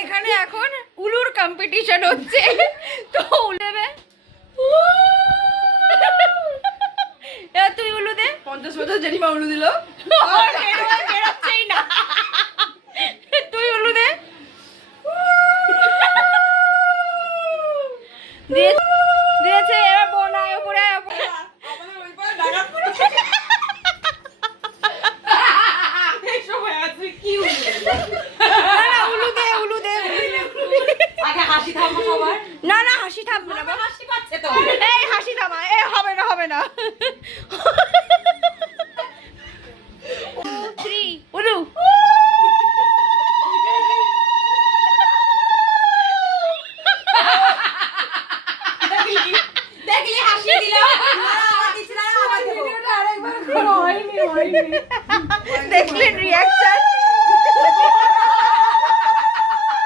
এখানে এখন উলুর কম্পিটিশন হচ্ছে, তো উলেবে তুই উলু দে। 50 জেনিমা উলু দিল, বেরোচ্ছেই না। তুই উলু দে। দিয়েছে, এবার বোন আয় উপরে, আয় উপরে। আমাদের ওই পারে ডাকা পড়ে এই সময় আছে কি উলু না, উলু দে, উলু দে। আগে হাসি থামো সবার। না না, হাসি থামবে না, হাসি পাচ্ছে তো। এই হাসি থামা, এ হবে না, হবে না। 3 উলু। দেখলি হাসি দিল, আবার দিছিল, আবার দেব। দেখলেন রিয়াকশন?